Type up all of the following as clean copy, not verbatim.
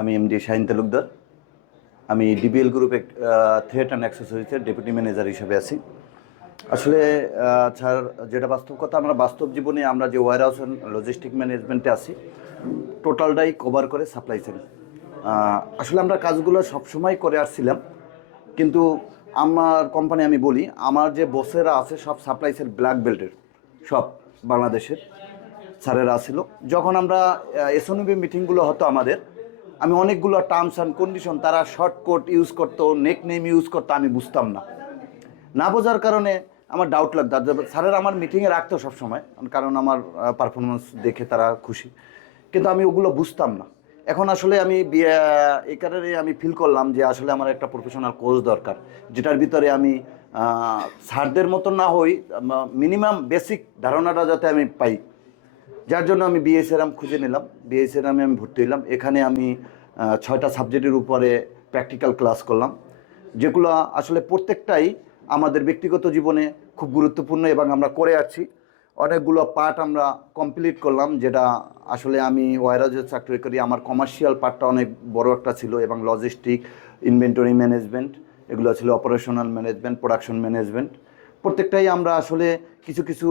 আমি এমডি শাহিন তালুকদার। আমি ডিবিএল গ্রুপে থ্রেড অ্যান্ড অ্যাক্সেসরিজের ডেপুটি ম্যানেজার হিসেবে আছি। আসলে স্যার, যেটা বাস্তব কথা, আমরা বাস্তব জীবনে আমরা যে ওয়্যার হাউস অ্যান্ড লজিস্টিক ম্যানেজমেন্টে আছি, টোটালটাই কভার করে সাপ্লাই চেইন। আসলে আমরা কাজগুলো সবসময় করে আসছিলাম, কিন্তু আমার কোম্পানি, আমি বলি, আমার যে বসেরা আছে সব সাপ্লাই চেইন ব্ল্যাক বেল্টের, সব বাংলাদেশের স্যারেরা ছিল। যখন আমরা এসওনিবি মিটিংগুলো হতো আমাদের, আমি অনেকগুলো টার্মস অ্যান্ড কন্ডিশন তারা শর্টকট ইউজ করতো, নেক নেম ইউজ করতো, আমি বুঝতাম না। না বোঝার কারণে আমার ডাউট লাগতো। স্যারেরা আমার মিটিংয়ে রাখতো সবসময়, কারণ আমার পারফরমেন্স দেখে তারা খুশি, কিন্তু আমি ওগুলো বুঝতাম না। এখন আসলে আমি এই কারণে আমি ফিল করলাম যে আসলে আমার একটা প্রফেশনাল কোর্স দরকার, যেটার ভিতরে আমি স্যারদের মতো না হই, মিনিমাম বেসিক ধারণাটা যাতে আমি পাই। যার জন্য আমি বিএসএরএম খুঁজে নিলাম, বিএসএরএমে আমি ভর্তি হলাম। এখানে আমি 6টা সাবজেক্টের উপরে প্র্যাকটিক্যাল ক্লাস করলাম, যেগুলো আসলে প্রত্যেকটাই আমাদের ব্যক্তিগত জীবনে খুব গুরুত্বপূর্ণ এবং আমরা করে আসছি। অনেকগুলো পার্ট আমরা কমপ্লিট করলাম, যেটা আসলে আমি ওয়্যারহাউসে চাকরি করি, আমার কমার্শিয়াল পার্টটা অনেক বড় একটা ছিল, এবং লজিস্টিক, ইনভেন্টরি ম্যানেজমেন্ট, এগুলো ছিল অপারেশনাল ম্যানেজমেন্ট, প্রোডাকশন ম্যানেজমেন্ট। প্রত্যেকটাই আমরা আসলে কিছু কিছু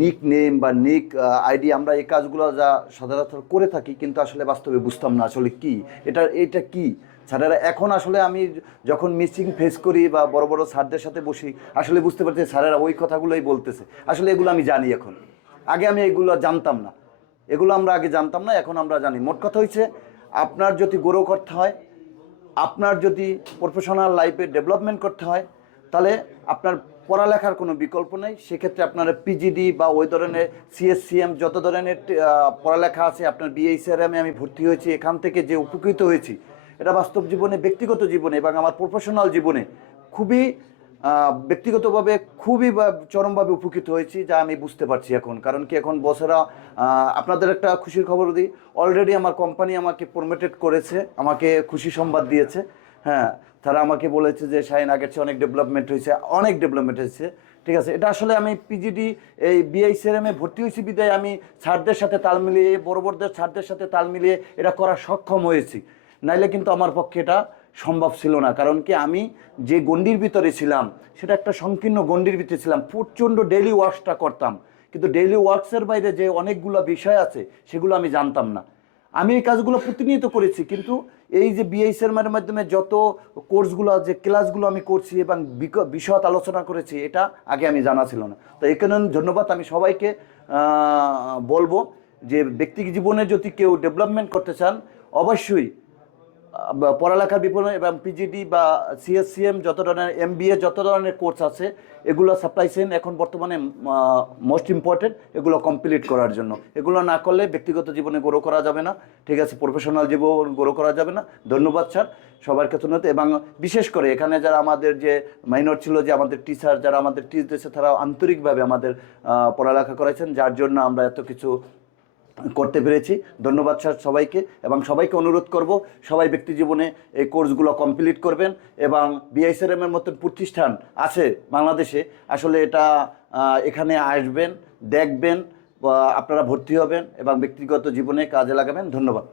নিক নেম বা নিক আইডি, আমরা এই কাজগুলো যা সচরাচর করে থাকি, কিন্তু আসলে বাস্তবে বুঝতাম না আসলে কি এটা কি স্যারেরা। এখন আসলে আমি যখন মিটিং ফেস করি বা বড় বড় স্যারদের সাথে বসি, আসলে বুঝতে পারছি স্যারেরা ওই কথাগুলোই বলতেছে। আসলে এগুলো আমি জানি এখন, আগে আমি এগুলো জানতাম না। এগুলো আমরা আগে জানতাম না, এখন আমরা জানি। মোট কথা হচ্ছে, আপনার যদি গ্রো করতে হয়, আপনার যদি প্রফেশনাল লাইফে ডেভেলপমেন্ট করতে হয়, তাহলে আপনার পড়ালেখার কোনো বিকল্প নেই। সেক্ষেত্রে আপনার পিজিডি বা ওই ধরনের সিএসসিএম যত ধরনের পড়ালেখা আছে, আপনার বিএসআরএমে আমি ভর্তি হয়েছি, এখান থেকে যে উপকৃত হয়েছি, এটা বাস্তব জীবনে, ব্যক্তিগত জীবনে এবং আমার প্রফেশনাল জীবনে খুবই ব্যক্তিগতভাবে খুবই চরমভাবে উপকৃত হয়েছি, যা আমি বুঝতে পারছি এখন। কারণ কি, এখন বসেরা, আপনাদের একটা খুশির খবর দিই, অলরেডি আমার কোম্পানি আমাকে প্রমোটেড করেছে, আমাকে খুশি সংবাদ দিয়েছে। হ্যাঁ, তারা আমাকে বলেছে যে শাহিন, আগের চেয়ে অনেক ডেভেলপমেন্ট হয়েছে, অনেক ডেভেলপমেন্ট হয়েছে। ঠিক আছে, এটা আসলে আমি পিজিডি এই বিআইসিআরএমে ভর্তি হয়েছি বিদায় আমি স্যারদের সাথে তাল মিলিয়ে, বড় বড়দের স্যারদের সাথে তাল মিলিয়ে এটা করা সক্ষম হয়েছি। নাইলে কিন্তু আমার পক্ষে এটা সম্ভব ছিল না। কারণ কি, আমি যে গণ্ডির ভিতরে ছিলাম, সেটা একটা সংকীর্ণ গণ্ডির ভিতরে ছিলাম। প্রচণ্ড ডেইলি ওয়ার্কসটা করতাম, কিন্তু ডেইলি ওয়ার্কসের বাইরে যে অনেকগুলো বিষয় আছে, সেগুলো আমি জানতাম না। আমি এই কাজগুলো প্রতিনিয়ত করেছি, কিন্তু এই যে বিআইসিআরএমের মাধ্যমে যত কোর্সগুলো, যে ক্লাসগুলো আমি করছি এবং বিশদ আলোচনা করেছি, এটা আগে আমি জানা ছিল না। তো এই কারণে ধন্যবাদ। আমি সবাইকে বলবো যে ব্যক্তি জীবনে যদি কেউ ডেভেলপমেন্ট করতে চান, অবশ্যই পড়ালেখার বিপণন এবং পিজিডি বা সিএসসিএম যত ধরনের, এমবিএ যত ধরনের কোর্স আছে, এগুলো সাপ্লাই চেইন এখন বর্তমানে মোস্ট ইম্পর্টেন্ট, এগুলো কমপ্লিট করার জন্য। এগুলো না করলে ব্যক্তিগত জীবনে গ্রো করা যাবে না, ঠিক আছে, প্রফেশনাল জীবন গ্রো করা যাবে না। ধন্যবাদ স্যার, সবার কাছে ধন্যবাদ। এবং বিশেষ করে এখানে যারা আমাদের যে মাইনর ছিল, যে আমাদের টিচার যারা আমাদের টিচ দিয়েছে, তারা আন্তরিকভাবে আমাদের পড়ালেখা করেছেন, যার জন্য আমরা এত কিছু করতে পেরেছি। ধন্যবাদ স্যার সবাইকে, এবং সবাইকে অনুরোধ করব, সবাই ব্যক্তি জীবনে এই কোর্সগুলো কমপ্লিট করবেন। এবং বিআইসিআরএমের মতন প্রতিষ্ঠান আছে বাংলাদেশে, আসলে এটা এখানে আসবেন, দেখবেন, আপনারা ভর্তি হবেন এবং ব্যক্তিগত জীবনে কাজে লাগাবেন। ধন্যবাদ।